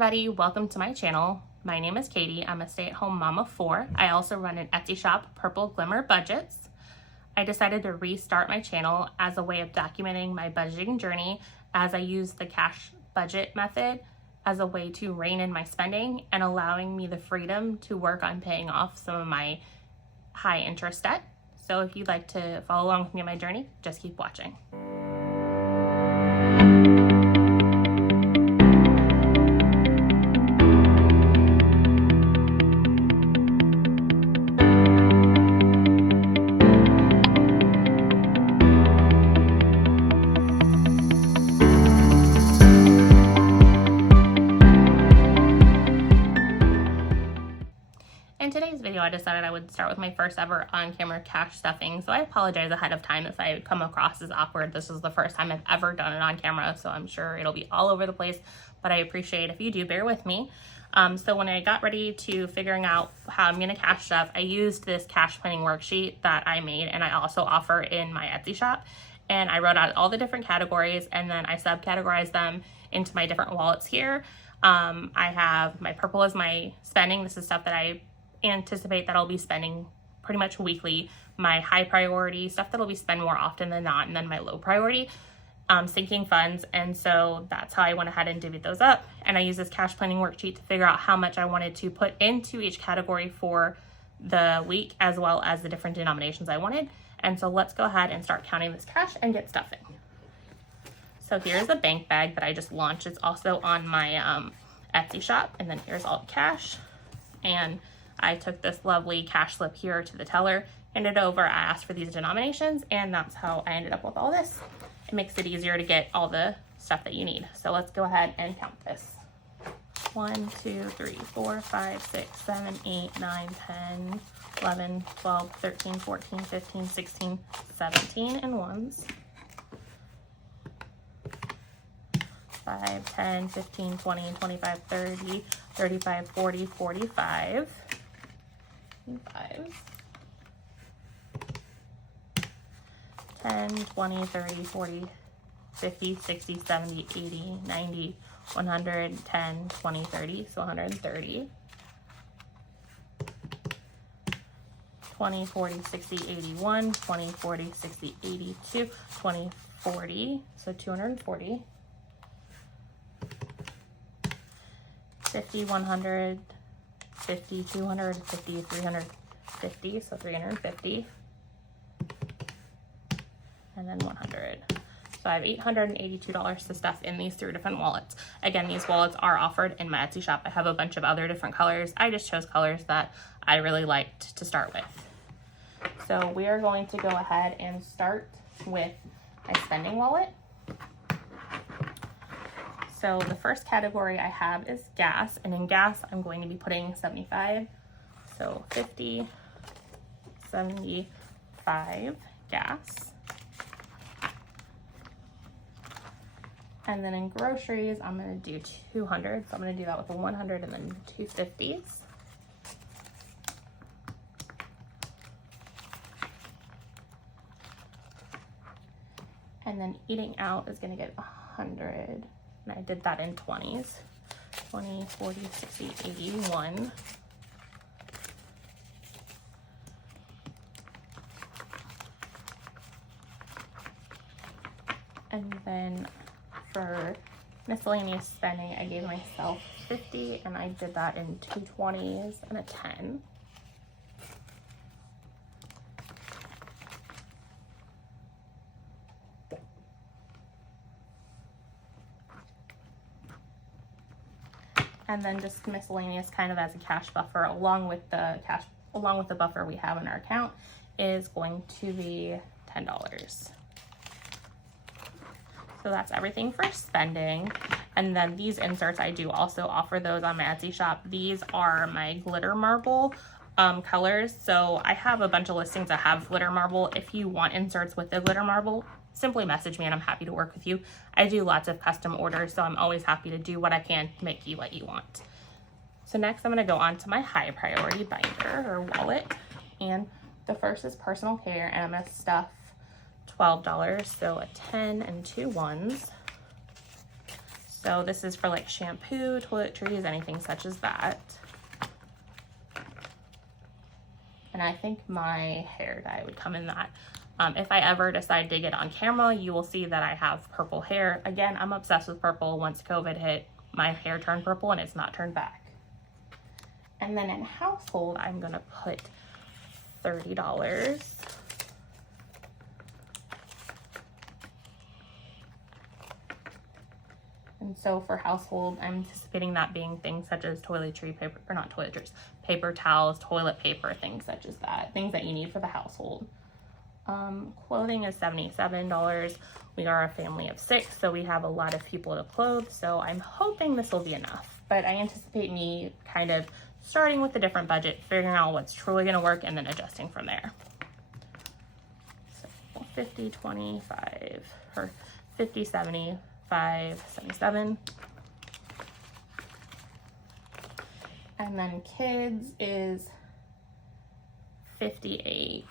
everybody, welcome to my channel. My name is Katie. I'm a stay-at-home mom of 4. I also run an Etsy shop, Purple Glimmer Budgets. I decided to restart my channel as a way of documenting my budgeting journey as I use the cash budget method as a way to rein in my spending and allowing me the freedom to work on paying off some of my high interest debt. So if you'd like to follow along with me on my journey, just keep watching. In today's video, I decided I would start with my first ever on-camera cash stuffing, so I apologize ahead of time if I come across as awkward. This is the first time I've ever done it on camera, so I'm sure it'll be all over the place, but I appreciate if you do bear with me. So when I got ready to figuring out how I'm going to cash stuff, I used this cash planning worksheet that I made, and I also offer in my Etsy shop, and I wrote out all the different categories, and then I subcategorized them into my different wallets here. I have my purple as my spending. This is stuff that I anticipate that I'll be spending pretty much weekly. My high priority stuff that I'll be spending more often than not, and then my low priority sinking funds. And so that's how I went ahead and divvied those up, and I used this cash planning worksheet to figure out how much I wanted to put into each category for the week, as well as the different denominations I wanted. And so let's go ahead and start counting this cash and get stuffing. So here's the bank bag that I just launched. It's also on my Etsy shop, and then here's all the cash. And I took this lovely cash slip here to the teller, handed it over, I asked for these denominations, and that's how I ended up with all this. It makes it easier to get all the stuff that you need. So let's go ahead and count this. 1, 2, 3, 4, 5, 6, 7, 8, 9, 10, 11, 12, 13, 14, 15, 16, 17 in ones. 5, 10, 15, 20, 25, 30, 35, 40, 45. 5, 10, 20, 30, 40, 50, 60, 70, 80, 90, 100, 10, 20, 30, so 130. 20, 40, 60, 81, 20, 40, 60, 82, 20, 40, so 240. 50, 100, 50, 200, 50, 350, so 350, and then 100. So I have $882 to stuff in these 3 different wallets. Again, these wallets are offered in my Etsy shop. I have a bunch of other different colors. I just chose colors that I really liked to start with. So we are going to go ahead and start with my spending wallet. So the first category I have is gas, and in gas, I'm going to be putting 75. So 50, 75 gas. And then in groceries, I'm going to do 200. So I'm going to do that with a 100 and then 250s. And then eating out is going to get 100. And I did that in 20s. 20, 40, 60, 81. And then for miscellaneous spending, I gave myself 50, and I did that in 2 20s and a 10. And then just miscellaneous kind of as a cash buffer along with the buffer we have in our account is going to be $10. So that's everything for spending. And then these inserts, I do also offer those on my Etsy shop. These are my glitter marble colors. So I have a bunch of listings that have glitter marble. If you want inserts with the glitter marble, simply message me and I'm happy to work with you. I do lots of custom orders, so I'm always happy to do what I can to make you what you want. So next I'm going to go on to my high priority binder or wallet. And the first is personal care, and I'm going to stuff $12. So a 10 and 2 ones. So this is for like shampoo, toiletries, anything such as that. And I think my hair dye would come in that. If I ever decide to get on camera, you will see that I have purple hair. Again, I'm obsessed with purple. Once COVID hit, my hair turned purple and it's not turned back. And then in household, I'm gonna put $30. And so for household, I'm anticipating that being things such as toiletry paper, or not toiletries, paper towels, toilet paper, things such as that, things that you need for the household. Clothing is $77. We are a family of 6, so we have a lot of people to clothe, so I'm hoping this will be enough. But I anticipate me kind of starting with a different budget, figuring out what's truly gonna work, and then adjusting from there. So 50, 25, or 50, 70, 5, 77. And then kids is 58.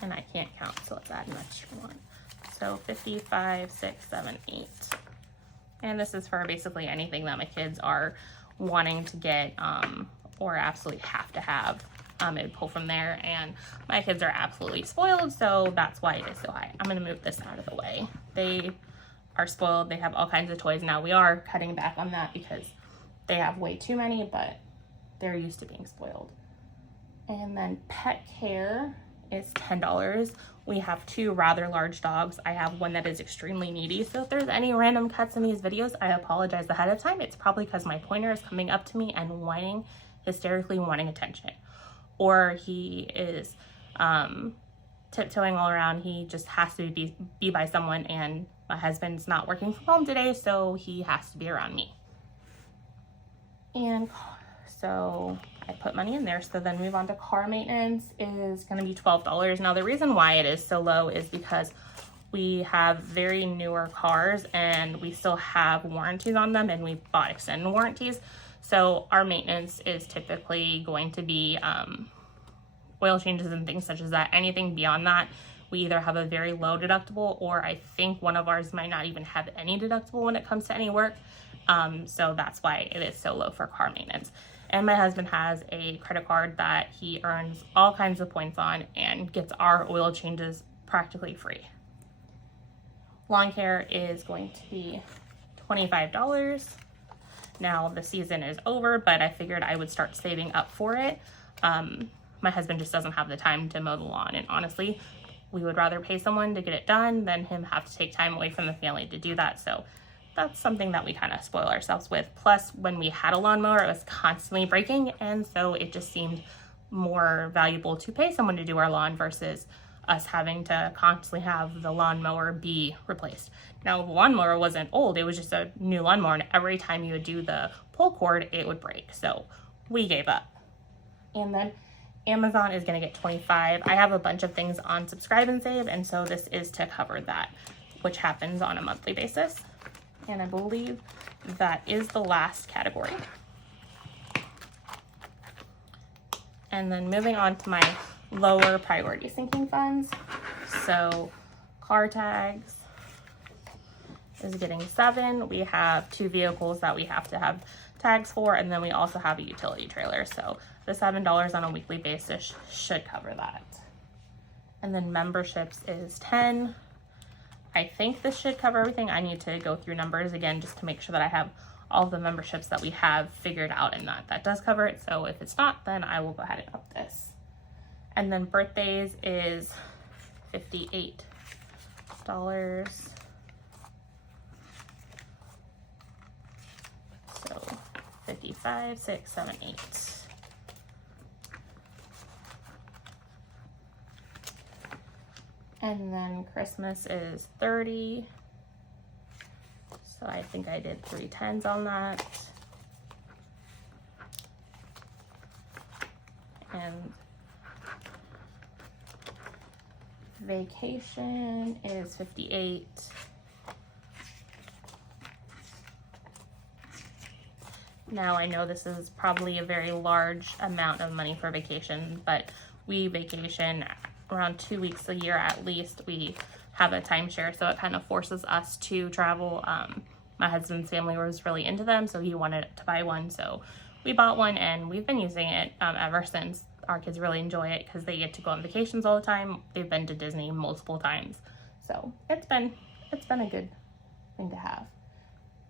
And I can't count, so let's add an extra one. So 55, 6, 7, 8. And this is for basically anything that my kids are wanting to get or absolutely have to have. It would pull from there, and my kids are absolutely spoiled, so that's why it is so high. I'm gonna move this out of the way. They are spoiled. They have all kinds of toys. Now we are cutting back on that because they have way too many, but they're used to being spoiled. And then pet care is $10. We have 2 rather large dogs. I have one that is extremely needy, so if there's any random cuts in these videos, I apologize ahead of time. It's probably because my pointer is coming up to me and whining, hysterically wanting attention. Or he is tiptoeing all around. He just has to be by someone, and my husband's not working from home today, so he has to be around me. And so I put money in there. So then move on to car maintenance is going to be $12. Now the reason why it is so low is because we have very newer cars and we still have warranties on them, and we bought extended warranties. So our maintenance is typically going to be oil changes and things such as that. Anything beyond that, we either have a very low deductible, or I think one of ours might not even have any deductible when it comes to any work. So that's why it is so low for car maintenance. And my husband has a credit card that he earns all kinds of points on and gets our oil changes practically free. Lawn care is going to be $25. Now the season is over, but I figured I would start saving up for it. My husband just doesn't have the time to mow the lawn, and honestly, we would rather pay someone to get it done than him have to take time away from the family to do that. So that's something that we kind of spoil ourselves with. Plus, when we had a lawnmower, it was constantly breaking, and so it just seemed more valuable to pay someone to do our lawn versus us having to constantly have the lawnmower be replaced. Now, the lawnmower wasn't old, it was just a new lawnmower, and every time you would do the pull cord, it would break. So we gave up. And then Amazon is gonna get $25. I have a bunch of things on Subscribe and Save, and so this is to cover that, which happens on a monthly basis. And I believe that is the last category. And then moving on to my lower priority sinking funds. So car tags is getting $7. We have 2 vehicles that we have to have tags for, and then we also have a utility trailer. So the $7 on a weekly basis should cover that. And then memberships is $10. I think this should cover everything. I need to go through numbers again just to make sure that I have all the memberships that we have figured out, and that does cover it. So if it's not, then I will go ahead and up this. And then birthdays is $58. So 55, 6, 7, 8. And then Christmas is $30. So I think I did 3 10s on that. And vacation is $58. Now I know this is probably a very large amount of money for vacation, but we vacation around 2 weeks a year at least. We have a timeshare, so it kind of forces us to travel. My husband's family was really into them, so he wanted to buy one, so we bought one, and we've been using it ever since. Our kids really enjoy it because they get to go on vacations all the time. They've been to Disney multiple times, so it's been a good thing to have.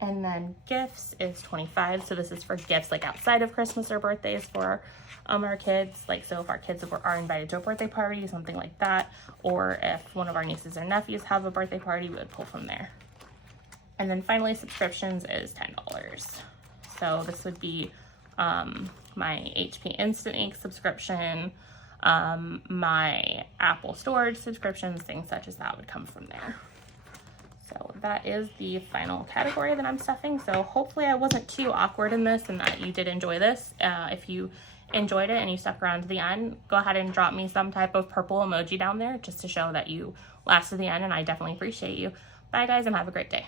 And then gifts is $25, so this is for gifts like outside of Christmas or birthdays for our kids. Like, so if our kids are invited to a birthday party, something like that, or if one of our nieces or nephews have a birthday party, we would pull from there. And then finally, subscriptions is $10. So this would be my HP Instant Ink subscription, my Apple storage subscriptions, things such as that would come from there. So that is the final category that I'm stuffing. So hopefully I wasn't too awkward in this and that you did enjoy this. If you enjoyed it and you stuck around to the end, go ahead and drop me some type of purple emoji down there just to show that you lasted to the end, and I definitely appreciate you. Bye guys, and have a great day.